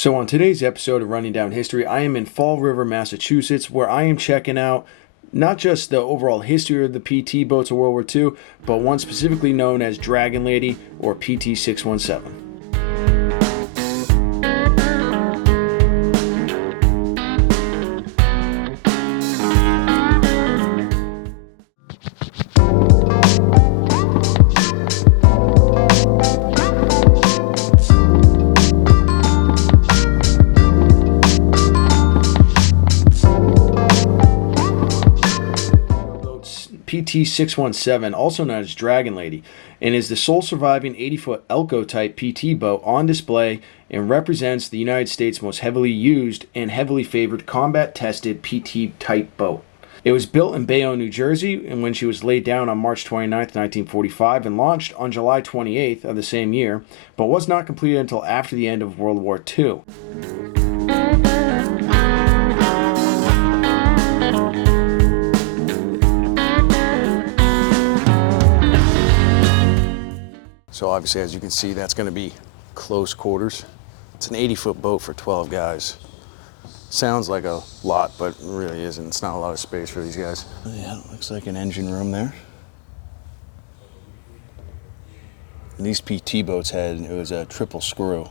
So on today's episode of Running Down History, I am in Fall River, Massachusetts, where I am checking out not just the overall history of the PT boats of World War II, but one specifically known as Dragon Lady or PT-617. PT-617, also known as Dragon Lady, and is the sole surviving 80-foot Elco type PT boat on display and represents the United States' most heavily used and heavily favored combat-tested PT type boat. It was built in Bayonne, New Jersey, and when she was laid down on March 29, 1945, and launched on July 28th of the same year, but was not completed until after the end of World War II. So obviously, as you can see, that's going to be close quarters. It's an 80-foot boat for 12 guys. Sounds like a lot, but it really isn't. It's not a lot of space for these guys. Yeah, looks like an engine room there. And these PT boats it was a triple screw.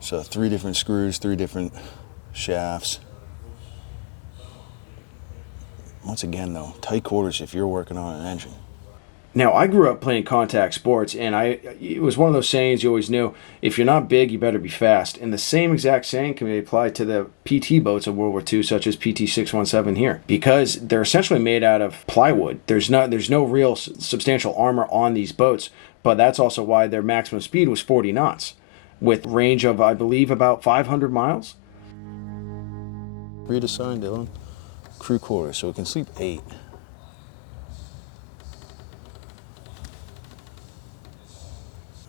So 3 different screws, 3 different shafts. Once again though, tight quarters if you're working on an engine. Now, I grew up playing contact sports, and it was one of those sayings you always knew, if you're not big, you better be fast. And the same exact saying can be applied to the PT boats of World War II, such as PT-617 here, because they're essentially made out of plywood. There's no real substantial armor on these boats, but that's also why their maximum speed was 40 knots, with range of, I believe, about 500 miles. Read a sign, Dylan. Crew quarters, so we can sleep 8.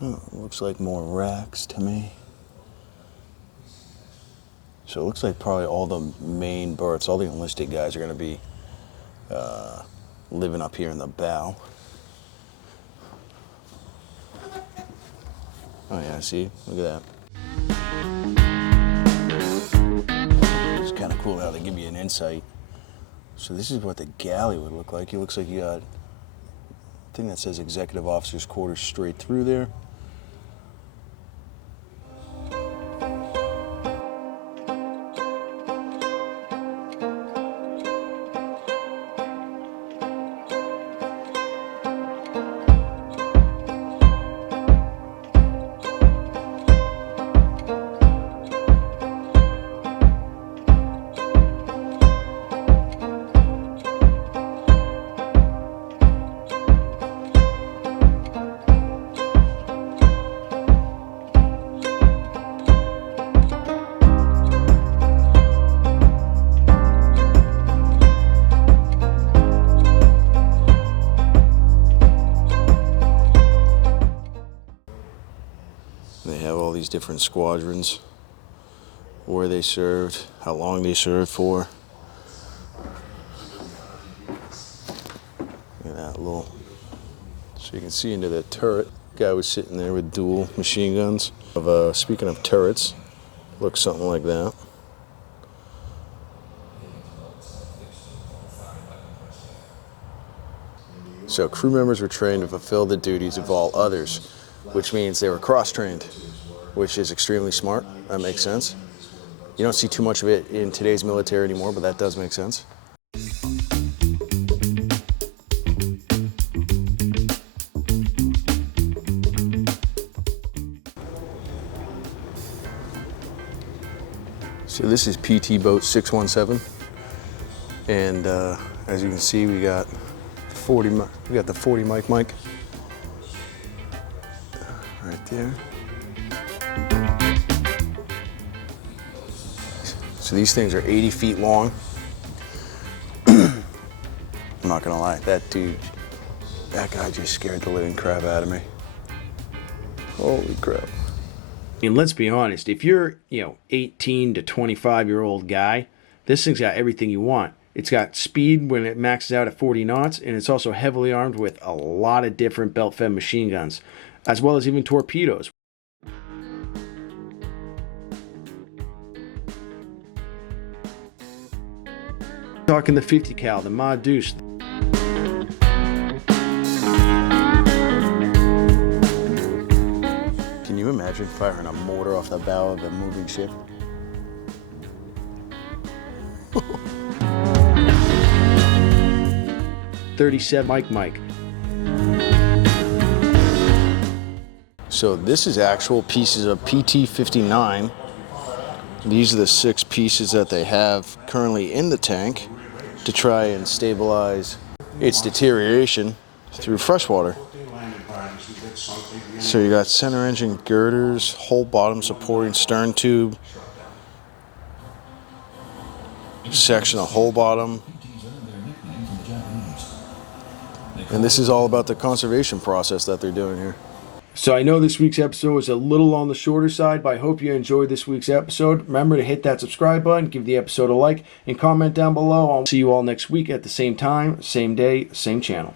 Oh, looks like more racks to me. So it looks like probably all the main berths, all the enlisted guys are going to be living up here in the bow. Oh yeah, see? Look at that. It's kind of cool how they give you an insight. So this is what the galley would look like. It looks like you got a thing that says executive officer's quarters straight through there. They have all these different squadrons, where they served, how long they served for. Look at that little, so you can see into the turret. Guy was sitting there with dual machine guns. Speaking of turrets, looks something like that. So crew members were trained to fulfill the duties of all others, which means they were cross-trained, which is extremely smart. That makes sense. You don't see too much of it in today's military anymore, but that does make sense. So this is PT Boat 617, and as you can see, we got the 40 mic right there. So these things are 80 feet long. I'm not gonna lie, that guy just scared the living crap out of me. Holy crap. And let's be honest, if you're, 18 to 25-year-old guy, this thing's got everything you want. It's got speed when it maxes out at 40 knots, and it's also heavily armed with a lot of different belt-fed machine guns, as well as even torpedoes. Talking the 50 cal, the Ma Deuce. Can you imagine firing a mortar off the bow of a moving ship? .37 Mike. So this is actual pieces of PT-59. These are the 6 pieces that they have currently in the tank to try and stabilize its deterioration through freshwater. So you got center engine girders, whole bottom supporting stern tube, section of whole bottom. And this is all about the conservation process that they're doing here. So I know this week's episode was a little on the shorter side, but I hope you enjoyed this week's episode. Remember to hit that subscribe button, give the episode a like, and comment down below. I'll see you all next week at the same time, same day, same channel.